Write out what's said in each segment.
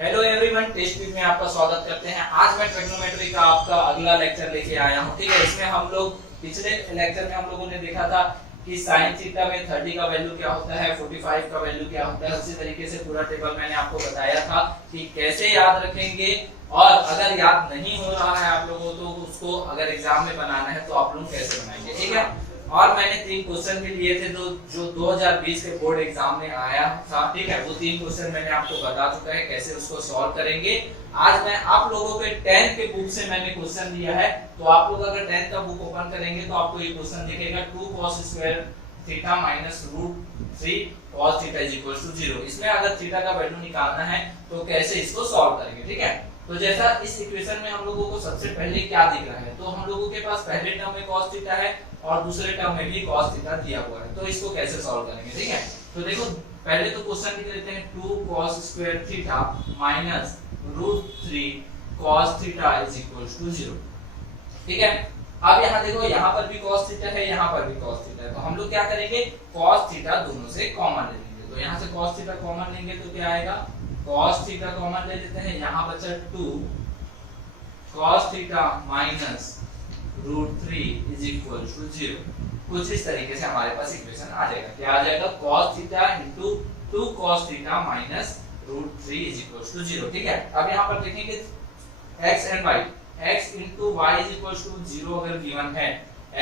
Hello everyone, test week में आपका स्वागत करते हैं। आज मैं ट्रिग्नोमेट्री का आपका अगला लेक्चर लेके आया हूं। ठीक है, इसमें हम लोग पिछले लेक्चर में हम लोगों ने देखा था कि साइन थीटा में 30 का वैल्यू क्या होता है, 45 का वैल्यू क्या होता है। उसी तरीके से पूरा टेबल मैंने आपको बताया था कि कैसे याद रखेंगे, और अगर याद नहीं हो रहा है आप लोगों तो उसको अगर एग्जाम में बनाना है तो आप लोग कैसे बनाएंगे। ठीक है, और मैंने 3 क्वेश्चन भी लिए थे जो 2020 के बोर्ड एग्जाम में आया था। ठीक है, वो 3 क्वेश्चन मैंने आपको बता चुका है कैसे उसको सॉल्व करेंगे। आज मैं आप लोगों के 10th के बुक से मैंने क्वेश्चन लिया है, तो आप लोग अगर 10th का बुक ओपन करेंगे तो आपको ये क्वेश्चन दिखेगा 2 cos square theta minus √3 cos theta is equal to 0। इसमें अगर थीटा का वैल्यू निकालना है तो कैसे इसको सॉल्व करेंगे। ठीक है, तो जैसा इस इक्वेशन में हम लोगों को सबसे पहले क्या दिख रहा है, तो हम लोगों के पास पहले टर्म में cos थीटा है और दूसरे टर्म में भी cos थीटा दिया हुआ है, तो इसको कैसे सॉल्व करेंगे। ठीक है, तो देखो पहले तो क्वेश्चन लिख लेते हैं 2 cos square theta minus √3 cos theta is equal to 0। ठीक है, अब यहाँ देखो यहाँ पर भी cos थीटा है, यहाँ पर भी cos थीटा है, तो हम लोग क्या करेंगे cos थीटा दोनों से कॉमन ले लेंगे। तो यहाँ से cos थीटा कॉमन लेंगे तो क्या आएगा, cos थीटा कॉमन ले लेते हैं, यहाँ बचा 2 cos theta minus √3 is equal to 0। कुछ इस तरीके से हमारे पास इक्वेशन आ जाएगा। क्या आ जाएगा, cos theta into 2 cos theta minus √3 is equal to 0। ठीक है, अब यहाँ पर देखेंगे x and y, x into y is equal to 0 अगर गिवन है,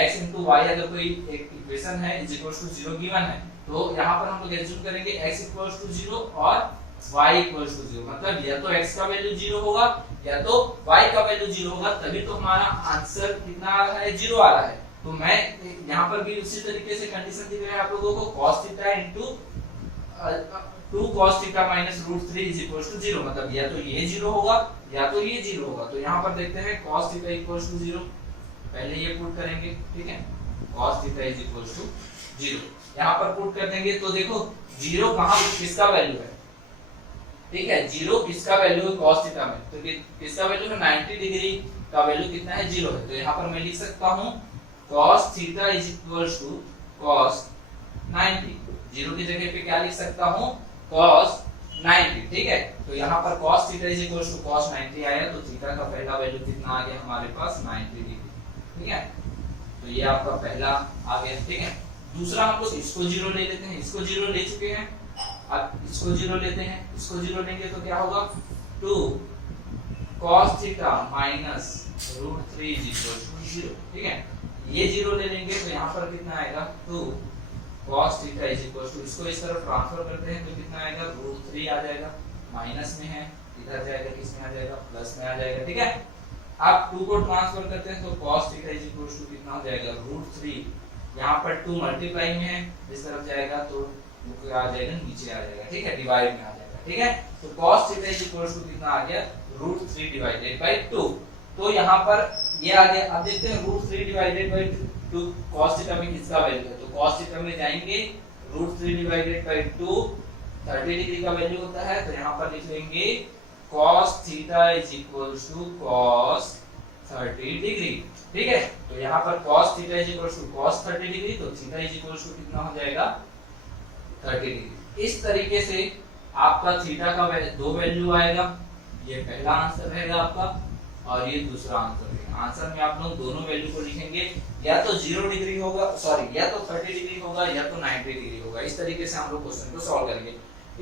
x इनटू y अगर कोई एक इक्वेशन है इज इक्वल टू 0 गिवन है, तो यहाँ पर हम लोग एज्यूम करेंगे x इक्वल टू 0 और y इक्वल टू 0। मतलब या तो x का वैल्यू 0 होगा या तो y का वैल्यू 0 होगा, तभी तो हमारा आंसर कितना आ रहा है, 0 आ रहा है। तो मैं यहाँ पर भी उसी तरीके से कंडीशन दिख रहा है आप लोगों को, cos theta into 2 cos theta minus √3 is equal to 0। मतलब या तो ये 0 होगा या तो ये 0 होगा। तो यहाँ पर देखते हैं cos थीटा इक्वल टू 0, पहले ये पुट करेंगे। ठीक है, cos theta is equal to 0 यहाँ पर पुट कर देंगे, तो देखो 0 कहाँ किसका वैल्यू है। ठीक है, 0 किसका वैल्यू है cos थीटा में, तो किसका वैल्यू है 90 डिग्री का वैल्यू कितना है, 0 है। तो यहाँ पर मैं लिख सकता हूँ cos theta is equal to cos 90। 0 की जगह पे क्या लिख सकता हूँ, cos 90। ठीक है, तो यहाँ पर cos theta is equal to cos 90 आया, तो थीटा का पहला वैल्यू कितना आ गया हमारे पास 90 डिग्री। ठीक है, तो ये आपका पहला आ गया। ठीक है, दूसरा हम लोग इसको 0 ले लेते हैं, इसको 0 ले चुके हैं, अब इसको 0 लेते हैं, इसको 0 लेंगे तो क्या होगा 2 cos theta minus √3 is equal to 0। ठीक है, ये 0 ले लेंगे तो यहाँ पर कितना आएगा 2 cos theta is equal to, इसको इस तरफ ट्रांसफर करते हैं तो कितना आएगा √3 आ जाएगा, माइनस में है इधर जाएगा, किसमें आ जाएगा प्लस में आ जाएगा। ठीक है, अब 2 को ट्रांसफर करते हैं तो cos theta is equal to कितना हो जाएगा √3, यहाँ पर 2 मल्टीप्लाई में है, इस तरफ जाएगा तो आ जाएगा नीचे आ जाएगा। ठीक है, डिवाइड में आ जाएगा। ठीक है, तो cos theta is equal to कितना आ गया √3 डिवाइडेड बाय 2। तो यहाँ पर ये आ गया। अब देखते हैं √3 डिवाइडेड बाय 2 cos थीटा में किसका वैल्यू है, तो cos थीटा में जाएंगे √3 डिवाइडेड बाय 2 30 डिग्री का वैल्यू होता है, तो यहाँ पर लिख लेंगे cos theta is equal to cos 30 degree. ठीक है, तो यहाँ पर cos theta is equal to cos 30 degree, तो थीटा इज इक्वल टू कितना हो जाएगा 30 डिग्री। इस तरीके से आपका थीटा का 2 वैल्यू आएगा, ये पहला आंसर रहेगा आपका और ये दूसरा आंसर रहेगा। आंसर में आप लोग दोनों वैल्यू को लिखेंगे, या तो 0 डिग्री होगा, सॉरी या तो 30 डिग्री होगा या तो 90 डिग्री होगा। इस तरीके से हम लोग क्वेश्चन को सॉल्व करेंगे।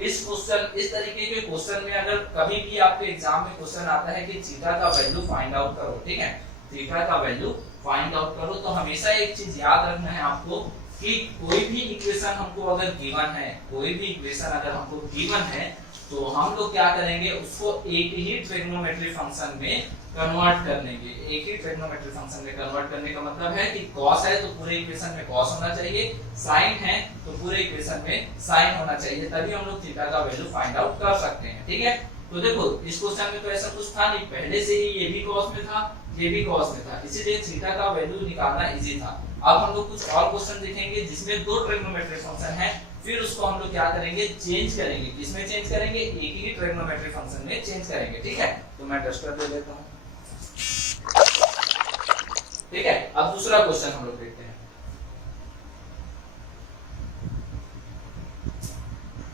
इस तरीके के क्वेश्चन में अगर कभी भी आपके एग्जाम में क्वेश्चन आता है कि थीटा का वैल्यू फाइंड आउट करो, ठीक है, थीटा का वैल्यू फाइंड आउट करो, तो हमेशा एक चीज याद रखना है आपको कि कोई भी इक्वेशन हमको अगर गिवन है, कोई भी इक्वेशन अगर हमको गिवन है, तो हम लोग क्या करेंगे, उसको एक ही ट्रिग्नोमेट्री फंक्शन में कन्वर्ट कर लेंगे। एक ही ट्रिग्नोमेट्री फंक्शन में कन्वर्ट करने का मतलब है कि cos है तो पूरे इक्वेशन में cos होना चाहिए, sin है तो पूरे इक्वेशन में sin होना चाहिए, तभी हम लोग थीटा का वैल्यू फाइंड आउट कर सकते हैं। ठीक है, तो देखो इस क्वेश्चन में तो ऐसा कुछ था नहीं, पहले से ही ये भी cos में था, ये भी cos में था, इसीलिए थीटा का वैल्यू निकालना इजी था। अब हम लोग कुछ और क्वेश्चन देखेंगे जिसमें 2 ट्रिग्नोमेट्री फंक्शन है, फिर उसको हम लोग क्या करेंगे, चेंज करेंगे। किसमें चेंज करेंगे, एक ही ट्रिग्नोमेट्री फंक्शन में चेंज करेंगे। ठीक है, तो मैं डस्टर दे देता हूं। ठीक है, अब दूसरा क्वेश्चन हम लोग देखते हैं।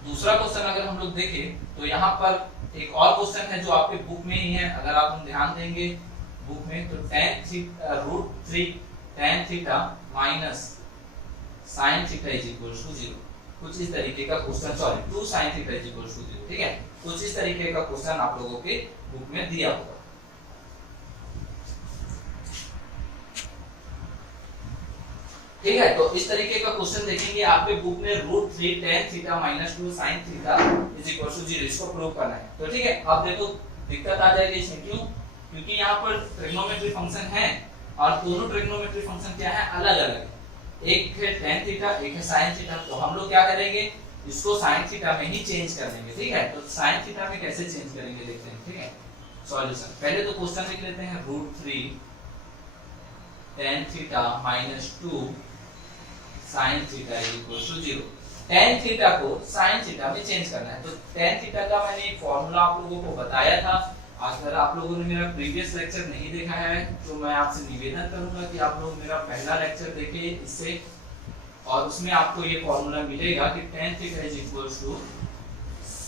दूसरा क्वेश्चन अगर हम लोग देखें तो यहाँ पर एक और क्वेश्चन है जो आपके बुक में ही है, अगर आप ध्यान देंगे बुक में तो √3 tan theta minus sin theta is equals to 0, कुछ इस तरीके का question, sorry 2 sin theta is equals to 0, ठीक है, कुछ इस तरीके का क्वेश्चन आप लोगों के बुक में दिया होगा। ठीक है, तो इस तरीके का क्वेश्चन देखेंगे आपके बुक में √3 tan theta minus 2 sin theta is equals to 0, इसको प्रूव करना है। तो ठीक है, अब देखो दिक्कत आ जाएगी इसमें, क्यों? क्योंकि यहाँ पर ट्रिग्नोमेट्री फंक्शन है और दोनों ट्रिग्नोमेट्री फंक्शन क्या है, अलग अलग है, एक है tan थीटा एक है sin थीटा। तो हम लोग क्या करेंगे, इसको sin थीटा में ही चेंज कर देंगे। ठीक है, तो sin थीटा में कैसे चेंज करेंगे देखते हैं। ठीक है, सॉल्यूशन पहले तो क्वेश्चन लिख लेते हैं √3 tan theta minus 2 sin theta is equals to 0। tan theta को sin थीटा में चेंज करना है। तो tan थीटा का मैंने एक फार्मूला आप लोगों को बताया था। अगर आप लोगों ने मेरा प्रीवियस लेक्चर नहीं देखा है तो मैं आपसे निवेदन करूंगा कि आप लोग मेरा पहला लेक्चर देखिए इससे, और उसमें आपको ये फार्मूला मिलेगा कि tan theta is equals to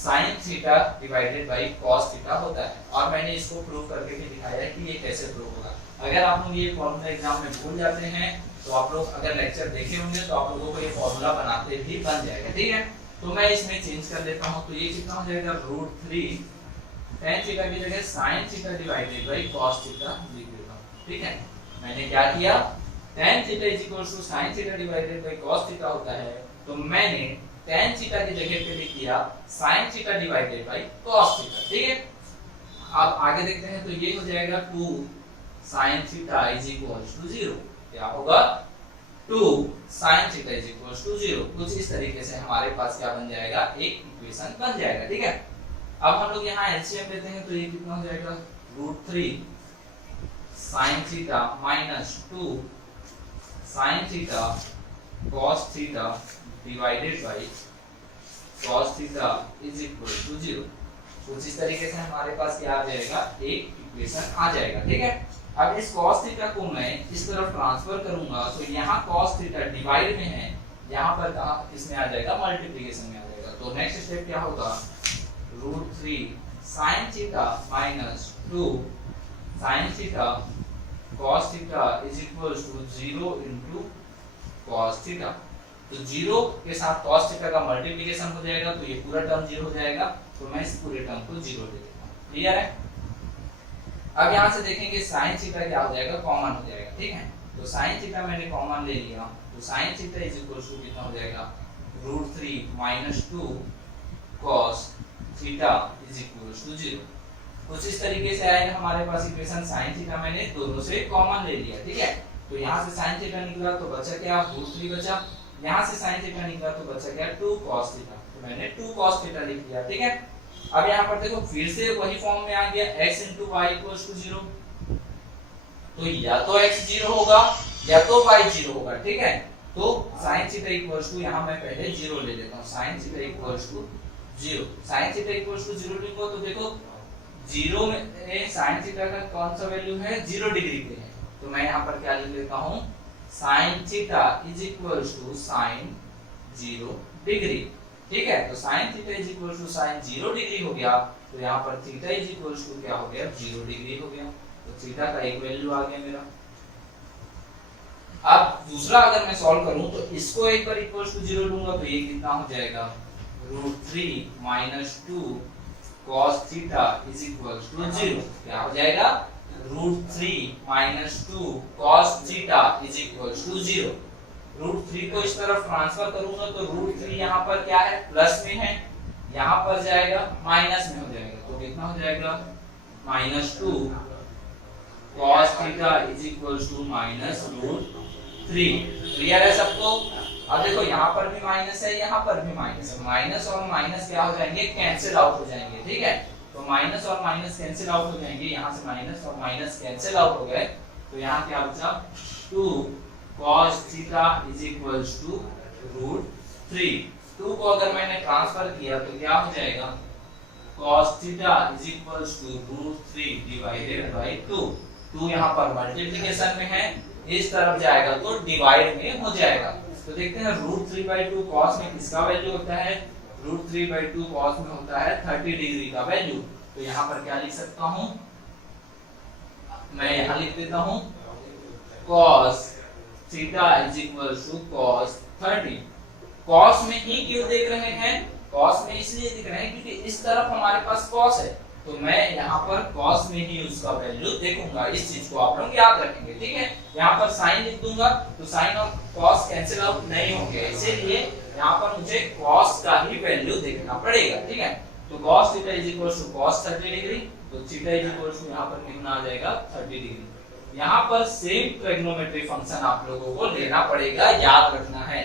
sin theta divided by cos theta होता है। और मैंने इसको प्रूव करके भी दिखाया है कि ये कैसे प्रूव होगा। अगर आप लोग ये फार्मूला एग्जाम में भूल जाते हैं तो आप लोग अगर लेक्चर देखे होंगे तो आप लोगों को ये फार्मूला बनाते भी बन जाएगा। ठीक है, तो मैं इसमें चेंज कर देता हूं, तो ये कितना हो जाएगा √3 tan थीटा की जगह sin theta divided by cos theta लिख देता हूं। ठीक है, मैंने क्या किया, tan theta is equals to sin theta divided by cos theta होता है, तो मैंने tan थीटा की जगह पे लिख दिया sin theta divided by cos theta. ठीक है, अब आगे देखते हैं, तो ये हो जाएगा 2 sin theta is equals to 0। क्या होगा, 2 sin theta is equals to 0। कुछ इस तरीके से हमारे पास क्या बन जाएगा, एक इक्वेशन बन जाएगा। ठीक है, अब हम लोग यहाँ एलसीएम लेते हैं, तो ये कितना हो जाएगा √3 sin theta minus 2 sin theta cos theta divided by cos theta is equals to 0। कुछ इस तरीके से हमारे पास क्या आ जाएगा, एक इक्वेशन आ जाएगा। ठीक है, अब इस cos थीटा को मैं इस तरफ ट्रांसफर करूंगा, तो यहाँ cos थीटा डिवाइड में है, यहाँ पर कहाँ किसमें आ जाएगा, मल्टीप्लिकेशन में आ जाएगा। तो नेक्स्ट स्टेप क्या होगा, √3 sin theta minus 2 sin theta cos theta is equals to 0 into cos theta. तो 0 के साथ cos थीटा का मल्टीप्लिकेशन हो जाएगा, तो ये पूरा टर्म 0 हो जाएगा, तो मैं इस पूरे टर्म को 0 ले लेता हूं। क्लियर है? अब यहाँ से देखेंगे sin थीटा क्या हो जाएगा, कॉमन हो जाएगा। ठीक है, तो sin थीटा मैंने कॉमन ले लिया, तो sin theta is equals to कितना हो जाएगा, √3 minus 2 cos theta is equals to 0। कुछ इस तरीके से आएगा हमारे पास इक्वेशन। sin थीटा मैंने दोनों से कॉमन ले लिया। ठीक है, तो यहाँ से sin थीटा निकला तो बचा क्या, √3 बचा, यहाँ से sin थीटा निकला तो बचा क्या, 2 cos थीटा, तो मैंने 2 cos थीटा लिख दिया। ठीक है, अब यहाँ पर देखो फिर से वही फॉर्म में आ गया, x into y equals to 0। तो या तो x 0 होगा या तो y 0 होगा। ठीक है, तो sin थीटा इक्वल्स टू, यहाँ मैं पहले 0 ले लेता हूँ, sin theta equals to 0। sin theta equals to 0 लिखो तो देखो 0 में sin थीटा का कौन सा वैल्यू है, 0 डिग्री पे है, तो मैं यहाँ पर क्या लिख लेता हूँ, sin theta is equals to sin 0 degree. ठीक है, तो sin theta is equals to sin 0 degree हो गया, तो यहाँ पर थीटा इज इक्वल्स टू क्या हो गया, 0 डिग्री हो गया, तो थीटा का एक वैल्यू आ गया मेरा। अब दूसरा अगर मैं सॉल्व करूं तो इसको एक बार इक्वल्स टू 0 लूंगा, तो ये कितना हो जाएगा, √3 minus 2 cos theta is equals to 0। क्या हो जाएगा, √3 minus 2 cos theta is equals to 0। √3 को इस तरफ ट्रांसफर करूंगा तो √3 यहाँ पर क्या है, प्लस में है, यहाँ पर जाएगा माइनस में हो जाएगा, तो कितना हो जाएगा, -2 cos theta is equals to -√3। Clear है सबको? अब देखो यहाँ पर भी माइनस है, यहाँ पर भी माइनस है, माइनस और माइनस क्या हो जाएंगे, कैंसिल आउट हो जाएंगे। ठीक है, तो माइनस और माइनस कैंसिल आउट हो जाएंगे, यहाँ से माइनस और माइनस कैंसिल आउट हो गए, तो यहाँ क्या बचा, 2 cos theta is equals to √3। 2 को अगर मैंने ट्रांसफर किया तो क्या हो जाएगा, cos theta is equals to √3 divided by 2। 2 यहाँ पर मल्टीप्लिकेशन में है, इस तरफ जाएगा तो डिवाइड में हो जाएगा। तो देखते हैं √3/2 cos में किसका वैल्यू होता है, √3/2 cos में होता है 30 डिग्री का वैल्यू। तो यहाँ पर क्या लिख सकता हूँ, मैं यहाँ लिख देता हूँ cos theta is equal to cos 30। cos में ही क्यों देख रहे हैं, cos में इसलिए दिख रहे हैं क्योंकि इस तरफ हमारे पास cos है, तो मैं यहाँ पर cos में ही उसका वैल्यू देखूंगा। इस चीज को आप लोग याद रखेंगे, ठीक है। यहाँ पर sin लिख दूंगा तो sin और cos कैंसिल आउट नहीं होंगे, इसीलिए यहाँ पर मुझे cos का ही वैल्यू देखना पड़ेगा, ठीक है। तो cos theta is equal to cos 30 degree, तो थीटा इज इक्वल टू यहाँ पर कितना आ जाएगा 30 डिग्री। यहाँ पर सेम ट्रिग्नोमेट्री फंक्शन आप लोगों को लेना पड़ेगा, याद रखना है।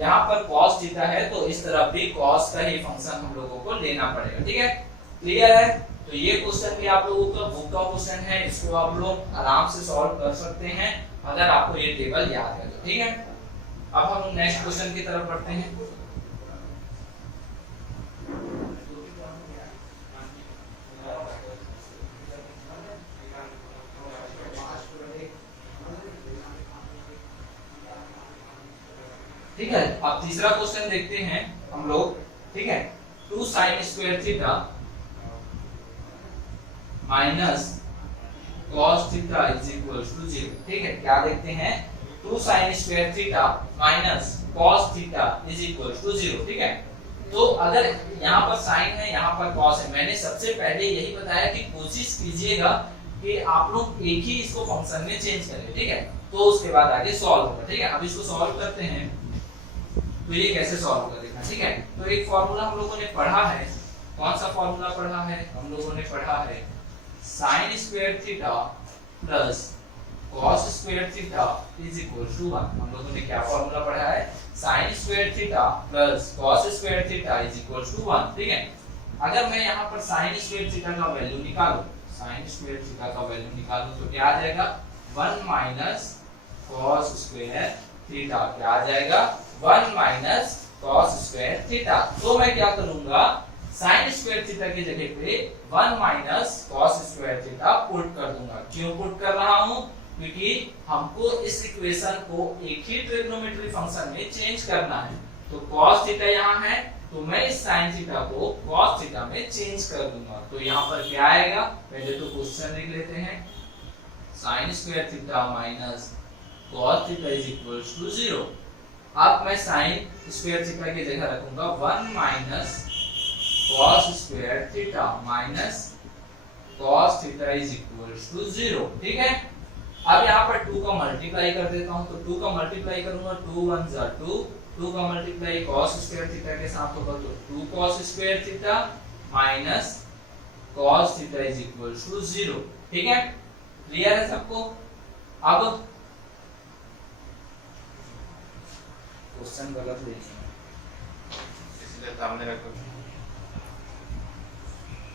यहाँ पर cos थीटा है तो इस तरफ भी cos का ही फंक्शन हम लोगों को लेना पड़ेगा, ठीक है। क्लियर है? तो ये क्वेश्चन भी आप लोगों का बुक का क्वेश्चन है, इसको आप लोग आराम से सॉल्व कर सकते हैं अगर आपको ये टेबल याद है तो, ठीक है। अब हम नेक्स्ट क्वेश्चन की तरफ बढ़ते हैं। ठीक है, अब तीसरा क्वेश्चन देखते हैं हम लोग, ठीक है। 2 sin square theta minus cos theta is equal to 0, ठीक है। क्या देखते हैं, 2 sin square theta minus cos theta is equal to 0, ठीक है। तो अगर यहाँ पर sin है, यहाँ पर cos है, मैंने सबसे पहले यही बताया कि कोशिश कीजिएगा कि आप लोग एक ही इसको फंक्शन में चेंज करें, ठीक है। तो उसके बाद आगे सॉल्व होगा, ठीक है। अब इसको सॉल्व करते हैं तो ये कैसे सॉल्व होगा देखना, ठीक है। तो एक फॉर्मूला हम लोगों ने पढ़ा है, कौन सा फॉर्मूला पढ़ा है, हम लोगों ने पढ़ा है sin square theta plus cos square theta is equal to 1। हम लोगों ने क्या फॉर्मूला पढ़ा है, sin square theta plus cos square theta is equal to 1, ठीक है। अगर मैं यहाँ पर sin स्क्वायर थीटा का वैल्यू निकालूं, sin स्क्वायर थीटा का वैल्यू निकालूं तो क्या आ जाएगा, 1 माइनस cos स्क्वायर थीटा, क्या आ जाएगा 1 माइनस cos स्क्वायर थीटा। तो मैं क्या करूंगा, sin स्क्वायर थीटा की जगह पे 1 minus cos square theta put कर दूंगा। क्यों पुट कर रहा हूं, क्योंकि हमको इस इक्वेशन को एक ही ट्रिग्नोमेट्री फंक्शन में चेंज करना है। तो cos थीटा यहाँ है तो मैं इस sin थीटा को cos थीटा में चेंज कर दूंगा। तो यहाँ पर क्या आएगा, पहले तो क्वेश्चन लिख लेते हैं, sin square theta minus cos theta is equal to 0। अब मैं sin स्क्वायर थीटा की जगह रखूंगा 1 minus cos square theta minus cos theta is equal to 0, ठीक है। अब यहाँ पर 2 का मल्टीप्लाई कर देता हूँ, तो 2 का मल्टीप्लाई करूंगा, 2 1 जा 2, 2 का मल्टीप्लाई cos स्क्वायर थीटा के साथ होगा तो 2 cos square theta minus cos theta is equal to 0, ठीक है। क्लियर है सबको? अब क्वेश्चन गलत लिखा इसलिए सामने रखो,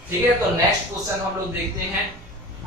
ठीक है। तो नेक्स्ट क्वेश्चन हम लोग देखते हैं,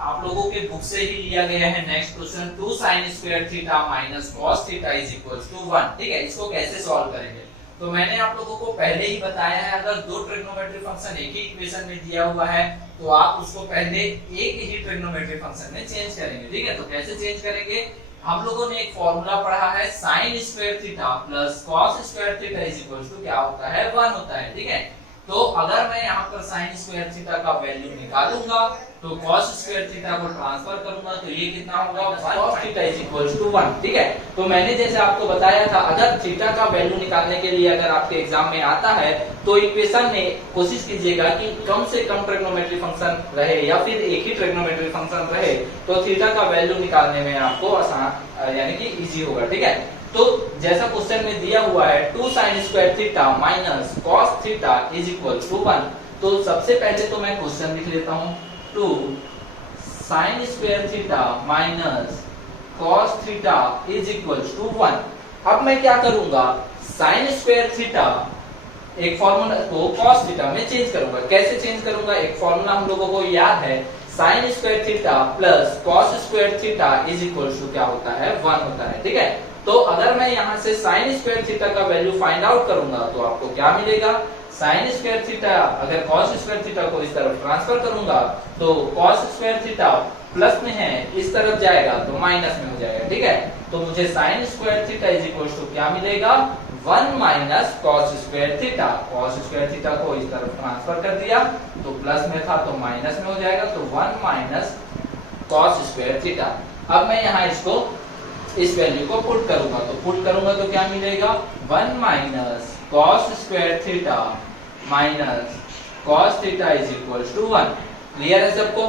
आप लोगों के बुक से ही लिया गया है। Next question 2 sin square theta minus cos theta is equal to 1, ठीक है। इसको कैसे सॉल्व करेंगे, तो मैंने आप लोगों को पहले ही बताया है, अगर दो ट्रिग्नोमेट्री फंक्शन एक ही इक्वेशन में दिया हुआ है तो आप उसको पहले एक ही ट्रिग्नोमेट्री फंक्शन में चेंज करेंगे, ठीक है। तो कैसे चेंज करेंगे, हम लोगों ने एक फॉर्मूला पढ़ा है, sin square theta plus cos square theta is equal to क्या होता है, 1 होता है, ठीक है। तो अगर मैं यहाँ पर sin स्क्वायर थीटा का वैल्यू निकालूंगा तो cos स्क्वायर थीटा को ट्रांसफर करूंगा तो ये कितना होगा, cos theta is equal to 1, ठीक है। तो मैंने जैसे आपको बताया था, अगर थीटा का वैल्यू निकालने के लिए अगर आपके एग्जाम में आता है तो इक्वेशन में कोशिश कीजिएगा कि कम से कम ट्रिग्नोमेट्री फंक्शन रहे या फिर एक ही ट्रिग्नोमेट्री फंक्शन रहे, तो थीटा का वैल्यू निकालने में आपको आसान यानी कि इजी होगा, ठीक है। तो जैसा क्वेश्चन में दिया हुआ है 2 sin square theta minus cos theta is equal to 1, तो सबसे पहले तो मैं क्वेश्चन लिख लेता हूँ, 2 sin square theta minus cos theta is equal to 1। अब मैं क्या करूंगा, sin स्क्वायर थीटा एक फॉर्मूला को cos थीटा में चेंज करूंगा। कैसे चेंज करूंगा, एक फॉर्मूला हम लोगों को याद है, sin square theta plus cos square theta is equal to क्या होता है, 1 होता है, ठीक है। तो अगर मैं यहाँ से sin स्क्वायर थीटा का वैल्यू फाइंड आउट करूंगा तो आपको क्या मिलेगा, sin स्क्वायर थीटा अगर cos स्क्वायर थीटा को इस तरफ ट्रांसफर करूंगा तो cos स्क्वायर थीटा प्लस में है, इस तरफ जाएगा तो माइनस में हो जाएगा, ठीक है। तो मुझे sin square theta is equal to क्या मिलेगा, 1 minus cos square theta. Cos square theta को इस तरफ ट्रांसफर कर दिया तो प्लस में था तो माइनस में हो जाएगा, तो 1 माइनस कॉस स्क्वायर थीटा। अब मैं यहाँ इसको इस वैल्यू को पुट करूंगा, तो पुट करूंगा तो क्या मिलेगा 1 minus cos square theta minus cos theta is equal to 1। Clear है सबको?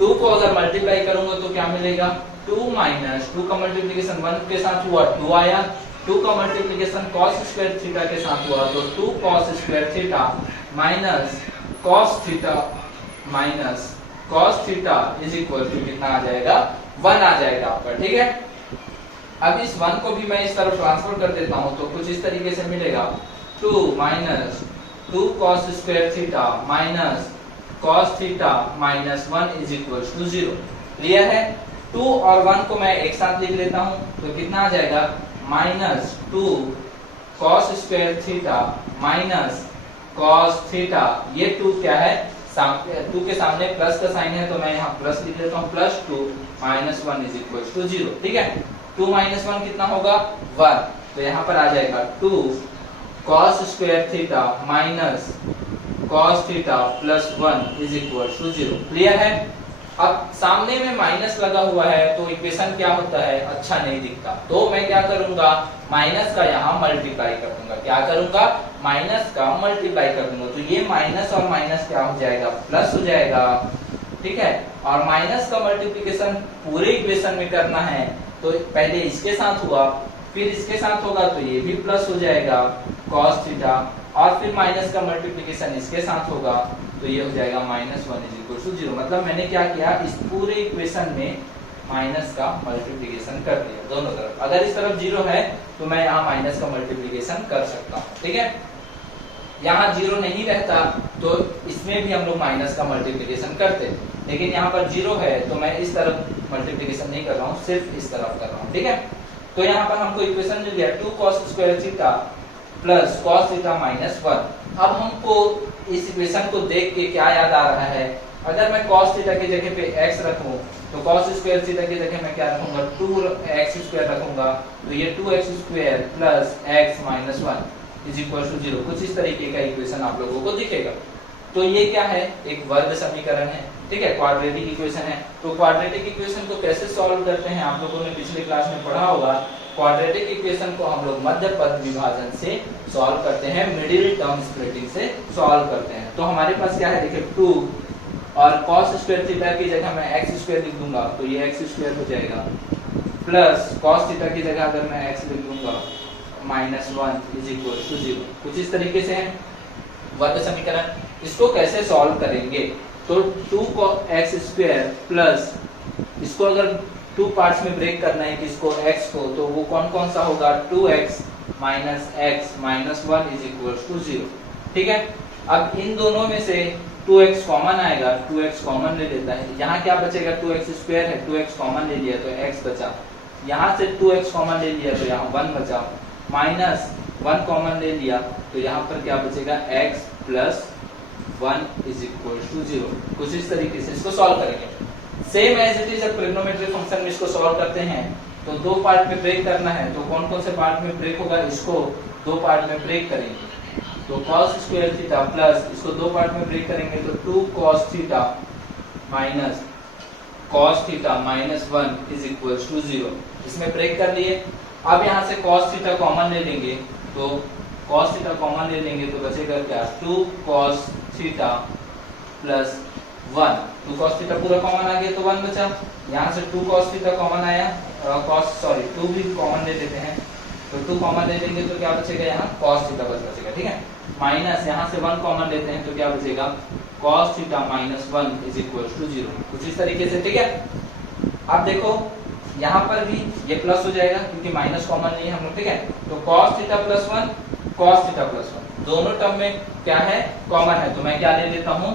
2 को अगर मल्टीप्लाई करूंगा तो क्या मिलेगा 2 माइनस 2 का मल्टीप्लिकेशन 1 के साथ हुआ 2 आया, 2 का मल्टीप्लिकेशन cos स्क्वायर थीटा के साथ हुआ तो 2 cos square theta minus cos theta is equal to कितना आ जाएगा 1 आ जाएगा आपका। ठीक है, अब इस 1 को भी मैं इस तरफ ट्रांसफर कर देता हूं तो कुछ इस तरीके से मिलेगा 2 minus 2 cos square theta minus cos theta minus 1 is equal to 0। Clear है? 2 और 1 को मैं एक साथ लिख लेता हूं तो कितना आ जाएगा minus 2 cos square theta minus cos theta. ये 2 क्या है 2 के सामने प्लस का साइन है तो मैं यहाँ प्लस लिख लेता हूँ, plus 2 minus 1 is equal to 0। ठीक है, 2 माइनस 1 कितना होगा 1, तो यहाँ पर आ जाएगा 2 cos square theta minus cos theta plus 1 is equal to 0। Clear है? अब सामने में माइनस लगा हुआ है तो इक्वेशन क्या होता है अच्छा नहीं दिखता, तो मैं क्या करूंगा माइनस का यहाँ मल्टीप्लाई कर दूंगा। क्या करूंगा माइनस का मल्टीप्लाई कर दूंगा, तो ये माइनस और माइनस क्या हो जाएगा प्लस हो जाएगा। ठीक है, और माइनस का मल्टीप्लिकेशन पूरे इक्वेशन में करना है तो पहले इसके साथ हुआ फिर इसके साथ होगा तो ये भी प्लस हो जाएगा cos थीटा, और फिर माइनस का मल्टीप्लिकेशन इसके साथ होगा तो ये हो जाएगा माइनस 1 इज इक्वल टू 0। मतलब मैंने क्या किया इस पूरे इक्वेशन में माइनस का मल्टीप्लिकेशन कर दिया दोनों तरफ। अगर इस तरफ 0 है तो मैं यहाँ माइनस का मल्टीप्लिकेशन कर सकता हूँ। ठीक है, यहाँ 0 नहीं रहता तो इसमें भी हम लोग माइनस का मल्टीप्लिकेशन करते, लेकिन यहाँ पर 0 है तो मैं इस तरफ मल्टीप्लिकेशन नहीं कर रहा हूँ, सिर्फ इस तरफ कर रहा हूँ। ठीक है, तो यहाँ पर हमको इक्वेशन मिल गया 2 cos square theta plus cos theta minus 1। अब हमको इस इक्वेशन को देख के क्या याद आ रहा है, अगर मैं cos थीटा की जगह पे x रखूं तो cos स्क्वायर थीटा की जगह मैं क्या रखूंगा 2x स्क्वायर रखूंगा, तो ये 2x square plus x minus 1 is equal to 0। कुछ इस तरीके का इक्वेशन आप लोगों को दिखेगा। तो ये क्या है एक वर्ग समीकरण है। ठीक है, क्वाड्रेटिक इक्वेशन है। तो क्वाड्रेटिक इक्वेशन को कैसे सॉल्व करते हैं आप लोगों ने पिछले क्लास में पढ़ा होगा। क्वाड्रेटिक इक्वेशन को हम लोग मध्य पद विभाजन से सॉल्व करते हैं, मिडिल टर्म स्प्लिटिंग से सॉल्व करते हैं। तो हमारे पास क्या है देखिए 2 और cos स्क्वायर थीटा की जगह मैं x स्क्वायर लिख दूंगा तो ये x स्क्वायर हो जाएगा, प्लस cos थीटा की जगह अगर मैं x लिख दूंगा माइनस 1 इज इक्वल टू 0। कुछ इस तरीके से है वर्ग समीकरण। इसको कैसे सॉल्व करेंगे तो 2 को x स्क्वायर प्लस इसको अगर 2 पार्ट्स में ब्रेक करना है किसको x को, तो वो कौन कौन सा होगा 2x minus x minus 1 is equal to 0। ठीक है, अब इन दोनों में से 2x कॉमन आएगा, 2x कॉमन ले लेता है, यहाँ क्या बचेगा 2x स्क्वायर है 2x कॉमन ले लिया तो x बचा, यहाँ से 2x कॉमन ले लिया तो यहाँ 1 बचा, माइनस 1 कॉमन ले लिया तो यहाँ पर क्या बचेगा x plus 1 is equal to 0। कुछ इस तरीके से इसको सॉल्व करेंगे। सेम एज इट इज जब ट्रिग्नोमेट्री फंक्शन में इसको सॉल्व करते हैं तो 2 पार्ट में ब्रेक करना है, तो कौन कौन से पार्ट में ब्रेक होगा, इसको 2 पार्ट में ब्रेक करेंगे तो cos स्क्वायर थीटा प्लस इसको 2 पार्ट में ब्रेक करेंगे तो 2 cos theta minus cos theta minus 1 is equal to 0। इसमें ब्रेक कर लिए। अब यहाँ से cos थीटा कॉमन ले लेंगे तो cos थीटा कॉमन ले लेंगे तो बचेगा क्या 2 cos theta plus 1। 2 cos theta पूरा कॉमन आ गया तो 1 बचा, यहाँ से 2 cos थीटा कॉमन आया, 2 भी कॉमन ले लेते हैं तो 2 कॉमन ले लेंगे तो क्या बचेगा यहाँ cos थीटा बचेगा। ठीक है, माइनस यहाँ से 1 कॉमन लेते हैं तो क्या बचेगा cos theta minus 1 is equal to 0। कुछ इस तरीके से। ठीक है, अब देखो यहाँ पर भी ये प्लस हो जाएगा क्योंकि माइनस कॉमन नहीं है हम लोग। ठीक है, तो cos theta plus 1 cos theta plus 1 दोनों टर्म में क्या है कॉमन है, तो मैं क्या ले लेता हूँ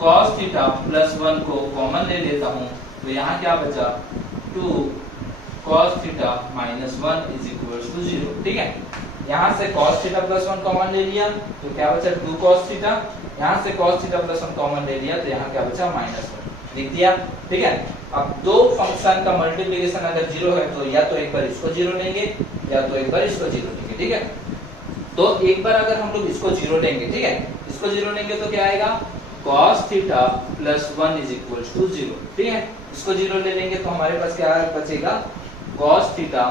cos थीटा प्लस 1 को कॉमन ले लेता हूँ तो यहाँ क्या बचा 2 cos theta minus 1 is equal to 0। ठीक है, यहाँ से cos थीटा प्लस 1 कॉमन ले लिया तो क्या बचा 2 cos थीटा, यहाँ से cos थीटा प्लस 1 कॉमन ले लिया तो यहाँ क्या बचा माइनस 1 लिख दिया। ठीक है, अब 2 फंक्शन का मल्टीप्लिकेशन अगर 0 है तो या तो एक बार इसको 0 लेंगे या तो एक बार इसको 0 लेंगे। ठीक है, तो एक बार अगर हम लोग इसको जीरो लेंगे, ठीक है, इसको जीरो लेंगे तो क्या आएगा, cos theta plus 1 is equal to 0, ठीक है। इसको जीरो ले लेंगे तो हमारे पास क्या बचेगा, cos theta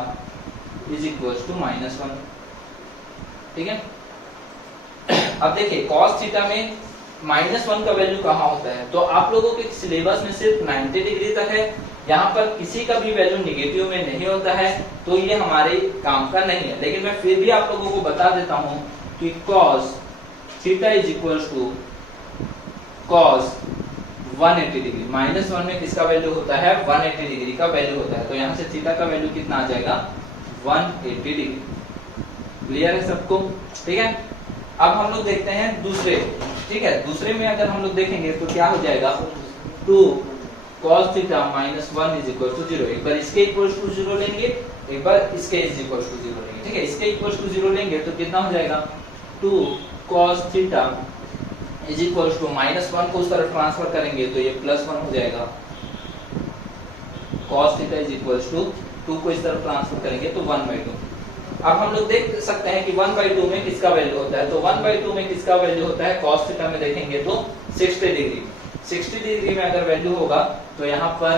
is equal to -1, ठीक है। अब देखिए cos थीटा में -1 का वैल्यू कहाँ होता है, तो आप लोगों के सिलेबस में सिर्फ 90 डिग्री तक है, यहाँ पर किसी का भी वैल्यू निगेटिव में नहीं होता है, तो ये हमारे काम का नहीं है। लेकिन मैं फिर भी आप लोगों को बता देता हूँ कि cos theta is equal to cos 180 degree, -1 में किसका वैल्यू होता है, 180 डिग्री का वैल्यू होता है। तो यहाँ से थीटा का वैल्यू कितना आ जाएगा, 180 डिग्री। क्लियर है सबको, ठीक है। अब हम लोग देखते हैं दूसरे, ठीक है। दूसरे में अगर हम लोग देखेंगे तो क्या हो जाएगा, 2 cos theta -1 is equal to 0। एक बार इसके इक्वल टू 0 लेंगे, एक बार इसके इज इक्वल टू 0 लेंगे, ठीक है। इसके इक्वल टू 0 लेंगे तो कितना हो जाएगा, 2 cos theta is equal to -1 को उस तरफ ट्रांसफर करेंगे तो ये +1 हो जाएगा। cos theta is equal to 2 को इस तरफ ट्रांसफर करेंगे तो 1/2। अब हम लोग देख सकते हैं कि 1/2 में किसका वैल्यू होता है, तो 1/2 में किसका वैल्यू होता है, cos थीटा में देखेंगे तो 60 डिग्री। 60 डिग्री में अगर वैल्यू होगा तो यहाँ पर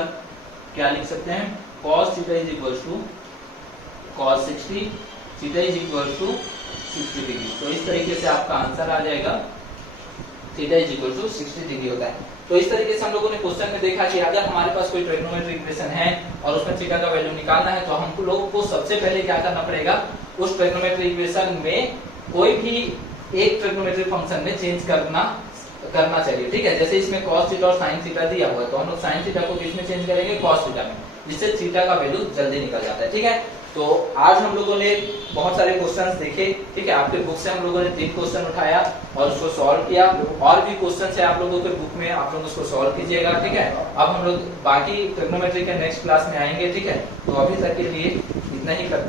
क्या लिख सकते हैं, cos theta is equal to cos 60 theta is equal to 60 degree. तो इस तरीके से आपका आंसर आ जाएगा, theta is equal to 60 degree होता है। तो इस तरीके से हम लोगों ने क्वेश्चन में देखा कि अगर हमारे पास कोई ट्रिग्नोमेट्रिक इक्वेशन है और उसमें थीटा का वैल्यू निकालना है तो हम लोगों को सबसे पहले क्या करना पड़ेगा, उस ट्रिग्नोमेट्रिक इक्वेशन में कोई भी एक ट्रिग्नोमेट्रिक फंक्शन में चेंज करना चाहिए, ठीक है। जैसे इसमें cos थीटा और sin थीटा दिया हुआ है तो हम लोग sin थीटा को किस में चेंज करेंगे, cos थीटा में, जिससे थीटा का वैल्यू जल्दी निकल जाता है, ठीक है। तो आज हम लोगों ने बहुत सारे क्वेश्चंस देखे, ठीक है। आपके बुक से हम लोगों ने 3 क्वेश्चन उठाया और उसको सॉल्व किया। और भी क्वेश्चन है आप लोगों के बुक में, आप लोग उसको सॉल्व कीजिएगा, ठीक है। अब हम लोग बाकी ट्रिग्नोमेट्री के नेक्स्ट क्लास में आएंगे, ठीक है। तो अभी तक के लिए इतना ही करते हैं।